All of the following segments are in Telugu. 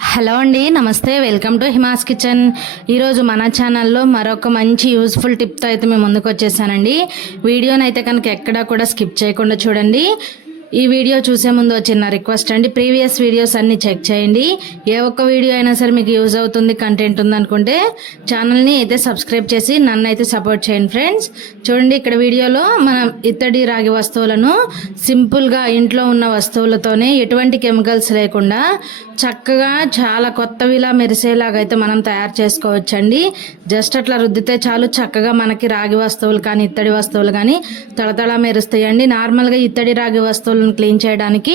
హలో అండి నమస్తే. Welcome to Hima's kitchen. ఈరోజు మన ఛానల్లో మరొక మంచి యూస్ఫుల్ టిప్తో అయితే మేము ముందుకు వచ్చేసానండి. వీడియోని అయితే కనుక ఎక్కడా కూడా స్కిప్ చేయకుండా చూడండి. ఈ వీడియో చూసే ముందు చిన్న రిక్వెస్ట్ అండి. ప్రీవియస్ వీడియోస్ అన్ని చెక్ చేయండి. ఏ ఒక్క వీడియో అయినా సరే మీకు యూజ్ అవుతుంది కంటెంట్ ఉందనుకుంటే ఛానల్ని అయితే సబ్స్క్రైబ్ చేసి నన్ను అయితే సపోర్ట్ చేయండి ఫ్రెండ్స్ చూడండి ఇక్కడ వీడియోలో మనం ఇత్తడి రాగి వస్తువులను సింపుల్గా ఇంట్లో ఉన్న వస్తువులతోనే ఎటువంటి కెమికల్స్ లేకుండా చక్కగా చాలా కొత్తవిలా మెరిసేలాగా అయితే మనం తయారు చేసుకోవచ్చండి. జస్ట్ అట్లా రుద్దితే చాలు చక్కగా మనకి రాగి వస్తువులు కానీ ఇత్తడి వస్తువులు కానీ తళతళ మెరుస్తాయండి. నార్మల్గా ఇత్తడి రాగి వస్తువులు వస్తువులను క్లీన్ చేయడానికి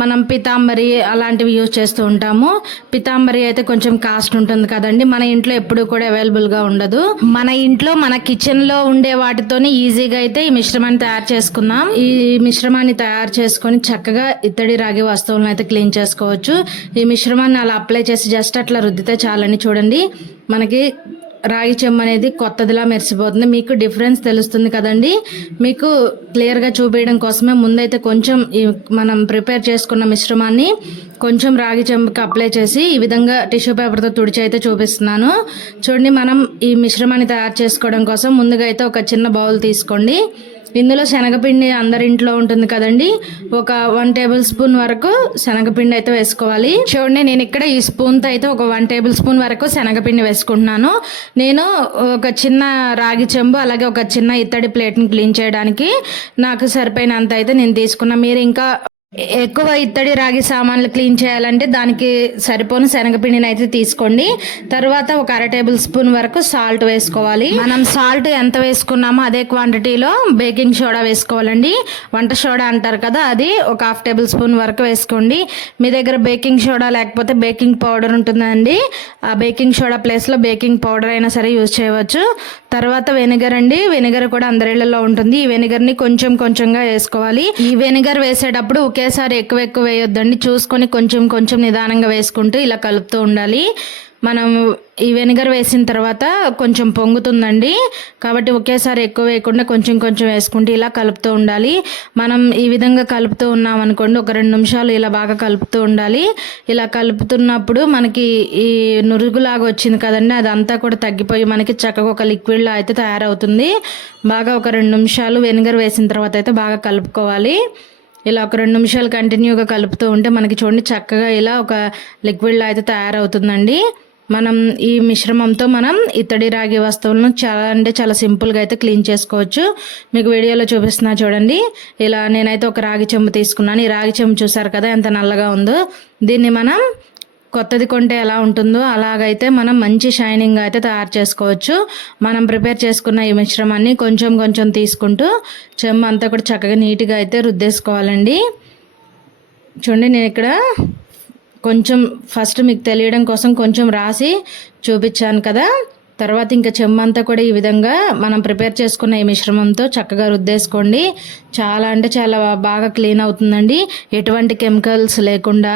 మనం పితాంబరి అలాంటివి యూజ్ చేస్తూ ఉంటాము. పితాంబరి అయితే కొంచెం కాస్ట్ ఉంటుంది కదండి. మన ఇంట్లో ఎప్పుడు కూడా అవైలబుల్గా ఉండదు. మన ఇంట్లో మన కిచెన్లో ఉండే వాటితోనే ఈజీగా అయితే ఈ మిశ్రమాన్ని తయారు చేసుకుందాం. ఈ మిశ్రమాన్ని తయారు చేసుకొని చక్కగా ఇత్తడి రాగి వస్తువులను అయితే క్లీన్ చేసుకోవచ్చు. ఈ మిశ్రమాన్ని అలా అప్లై చేసి జస్ట్ అట్లా రుద్దితే చాలని చూడండి. మనకి రాగి చెమ్మ అనేది కొత్తదిలా మెరిసిపోతుంది. మీకు డిఫరెన్స్ తెలుస్తుంది కదండి. మీకు క్లియర్గా చూపించడం కోసమే ముందైతే కొంచెం ఈ మనం ప్రిపేర్ చేసుకున్న మిశ్రమాన్ని కొంచెం రాగి చెంబకి అప్లై చేసి ఈ విధంగా టిష్యూ పేపర్తో తుడిచి అయితే చూపిస్తున్నాను. చూడండి మనం ఈ మిశ్రమాన్ని తయారు చేసుకోవడం కోసం ముందుగా అయితే ఒక చిన్న బౌల్ తీసుకోండి. ఇందులో శనగపిండి అందరి ఇంట్లో ఉంటుంది కదండి. ఒక వన్ టేబుల్ స్పూన్ వరకు శనగపిండి అయితే వేసుకోవాలి. చూడండి నేను ఇక్కడ ఈ స్పూన్తో అయితే ఒక వన్ టేబుల్ స్పూన్ వరకు శనగపిండి వేసుకుంటున్నాను. నేను ఒక చిన్న రాగి చెంబు అలాగే ఒక చిన్న ఇత్తడి ప్లేట్ని క్లీన్ చేయడానికి నాకు సరిపోయినంత అయితే నేను తీసుకున్నా. మీరు ఇంకా ఎక్కువ ఇత్తడి రాగి సామాన్లు క్లీన్ చేయాలంటే దానికి సరిపోను శనగపిండిని అయితే తీసుకోండి. తర్వాత ఒక అర టేబుల్ స్పూన్ వరకు సాల్ట్ వేసుకోవాలి. మనం సాల్ట్ ఎంత వేసుకున్నామో అదే క్వాంటిటీలో బేకింగ్ సోడా వేసుకోవాలండి. వంట సోడా అంటారు కదా అది ఒక హాఫ్ టేబుల్ స్పూన్ వరకు వేసుకోండి. మీ దగ్గర బేకింగ్ సోడా లేకపోతే బేకింగ్ పౌడర్ ఉంటుందండి. ఆ బేకింగ్ సోడా ప్లేస్లో బేకింగ్ పౌడర్ అయినా సరే యూజ్ చేయవచ్చు. తర్వాత వెనిగర్ అండి వెనిగర్ కూడా అందరిళ్ళలో ఉంటుంది. ఈ వెనిగర్ని కొంచెం కొంచెంగా వేసుకోవాలి. ఈ వెనిగర్ వేసేటప్పుడు ఒకేసారి ఎక్కువ ఎక్కువ వేయొద్దండి. చూసుకొని కొంచెం కొంచెం నిదానంగా వేసుకుంటూ ఇలా కలుపుతూ ఉండాలి. మనం ఈ వెనిగర్ వేసిన తర్వాత కొంచెం పొంగుతుందండి. కాబట్టి ఒకేసారి ఎక్కువ వేయకుండా కొంచెం కొంచెం వేసుకుంటూ ఇలా కలుపుతూ ఉండాలి. మనం ఈ విధంగా కలుపుతూ ఉన్నాం అనుకోండి ఒక రెండు నిమిషాలు ఇలా బాగా కలుపుతూ ఉండాలి. ఇలా కలుపుతున్నప్పుడు మనకి ఈ నురుగులాగా వచ్చింది కదండి అదంతా కూడా తగ్గిపోయి మనకి చక్కగా ఒక లిక్విడ్లా అయితే తయారవుతుంది. బాగా ఒక రెండు నిమిషాలు వెనిగర్ వేసిన తర్వాత అయితే బాగా కలుపుకోవాలి. ఇలా ఒక రెండు నిమిషాలు కంటిన్యూగా కలుపుతూ ఉంటే మనకి చూడండి చక్కగా ఇలా ఒక లిక్విడ్లా అయితే తయారవుతుందండి. మనం ఈ మిశ్రమంతో మనం ఇత్తడి రాగి వస్తువులను చాలా అంటే చాలా సింపుల్గా అయితే క్లీన్ చేసుకోవచ్చు. మీకు వీడియోలో చూపిస్తున్నా చూడండి. ఇలా నేనైతే ఒక రాగి చెంబు తీసుకున్నాను. ఈ రాగి చెంబు చూసారు కదా ఎంత నల్లగా ఉందో. దీన్ని మనం కొత్తది కొంటే ఎలా ఉంటుందో అలాగైతే మనం మంచి షైనింగ్ అయితే తయారు చేసుకోవచ్చు. మనం ప్రిపేర్ చేసుకున్న ఈ మిశ్రమాన్ని కొంచెం కొంచెం తీసుకుంటూ చెమ్మ అంతా కూడా చక్కగా నీట్గా అయితే రుద్దేసుకోవాలండి. చూడండి నేను ఇక్కడ కొంచెం ఫస్ట్ మీకు తెలియడం కోసం కొంచెం రాసి చూపించాను కదా. తర్వాత ఇంకా చెమ్మంతా కూడా ఈ విధంగా మనం ప్రిపేర్ చేసుకున్న ఈ మిశ్రమంతో చక్కగా రుద్దేసుకోండి. చాలా అంటే చాలా బాగా క్లీన్ అవుతుందండి. ఎటువంటి కెమికల్స్ లేకుండా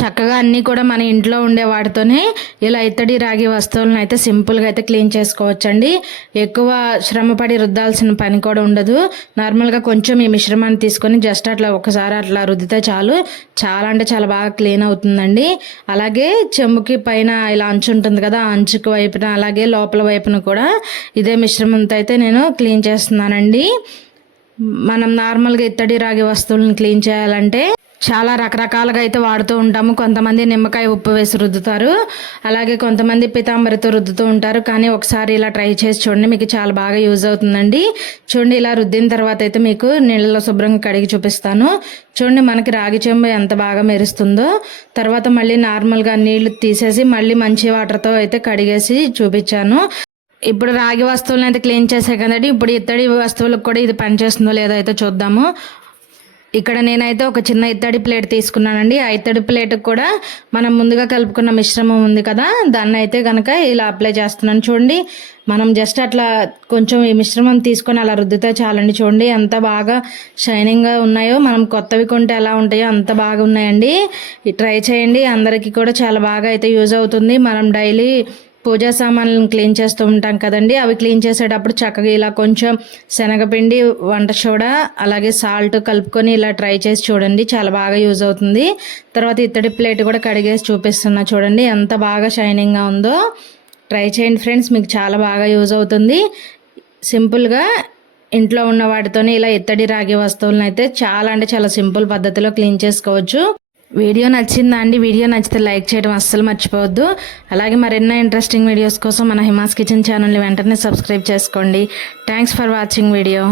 చక్కగా అన్నీ కూడా మన ఇంట్లో ఉండే వాటితోనే ఇలా ఇత్తడి రాగి వస్తువులను అయితే సింపుల్గా అయితే క్లీన్ చేసుకోవచ్చండి. ఎక్కువ శ్రమపడి రుద్దాల్సిన పని కూడా ఉండదు. నార్మల్గా కొంచెం ఈ మిశ్రమాన్ని తీసుకొని జస్ట్ అట్లా ఒకసారి అట్లా రుద్దితే చాలు. చాలా అంటే చాలా బాగా క్లీన్ అవుతుందండి. అలాగే చెంబుకి పైన ఇలా అంచు ఉంటుంది కదా ఆ వైపున అలాగే లోపల వైపున కూడా ఇదే మిశ్రమంతో అయితే నేను క్లీన్ చేస్తున్నానండి. మనం నార్మల్గా ఇత్తడి రాగి వస్తువులను క్లీన్ చేయాలంటే చాలా రకరకాలుగా అయితే వాడుతూ ఉంటాము. కొంతమంది నిమ్మకాయ ఉప్పు వేసి రుద్దుతారు. అలాగే కొంతమంది పితాంబరితో రుద్దుతూ ఉంటారు. కానీ ఒకసారి ఇలా ట్రై చేసి చూడండి మీకు చాలా బాగా యూజ్ అవుతుందండి. చూడండి ఇలా రుద్దిన తర్వాత అయితే మీకు నీళ్ళలో శుభ్రంగా కడిగి చూపిస్తాను. చూడండి మనకి రాగి చెంబు ఎంత బాగా మెరుస్తుందో. తర్వాత మళ్ళీ నార్మల్గా నీళ్ళు తీసేసి మళ్ళీ మంచి వాటర్తో అయితే కడిగేసి చూపించాను. ఇప్పుడు రాగి వస్తువులను అయితే క్లీన్ చేసే కదండి. ఇప్పుడు ఇత్తడి వస్తువులకు కూడా ఇది పనిచేస్తుందో లేదో అయితే చూద్దాము. ఇక్కడ నేనైతే ఒక చిన్న ఇత్తడి ప్లేట్ తీసుకున్నానండి. ఆ ఇత్తడి ప్లేట్కి కూడా మనం ముందుగా కలుపుకున్న మిశ్రమం ఉంది కదా దాన్ని అయితే కనుక ఇలా అప్లై చేస్తున్నాను. చూడండి మనం జస్ట్ అట్లా కొంచెం ఈ మిశ్రమం తీసుకొని అలా రుద్దితే చాలండి. చూడండి ఎంత బాగా షైనింగ్గా ఉన్నాయో మనం కొత్తవి కొంటే ఎలా ఉంటాయో అంత బాగా ఉన్నాయండి ట్రై చేయండి అందరికీ కూడా చాలా బాగా అయితే యూజ్ అవుతుంది. మనం డైలీ పూజా సామాన్లను క్లీన్ చేస్తూ ఉంటాం కదండి. అవి క్లీన్ చేసేటప్పుడు చక్కగా ఇలా కొంచెం శనగపిండి వంట సోడా అలాగే సాల్ట్ కలుపుకొని ఇలా ట్రై చేసి చూడండి. చాలా బాగా యూజ్ అవుతుంది. తర్వాత ఇత్తడి ప్లేట్ కూడా కడిగేసి చూపిస్తున్నా చూడండి. ఎంత బాగా షైనింగ్గా ఉందో. ట్రై చేయండి ఫ్రెండ్స్ మీకు చాలా బాగా యూజ్ అవుతుంది. సింపుల్గా ఇంట్లో ఉన్న వాటితోనే ఇలా ఇత్తడి రాగి వస్తువులను అయితే చాలా అంటే చాలా సింపుల్ పద్ధతిలో క్లీన్ చేసుకోవచ్చు. వీడియో నచ్చిందా అండి? వీడియో నచ్చితే లైక్ చేయడం అస్సలు మర్చిపోవద్దు. అలాగే మరెన్నో ఇంట్రెస్టింగ్ వీడియోస్ కోసం మన హిమాస్ కిచెన్ ఛానల్ని వెంటనే సబ్స్క్రైబ్ చేసుకోండి. Thanks for watching video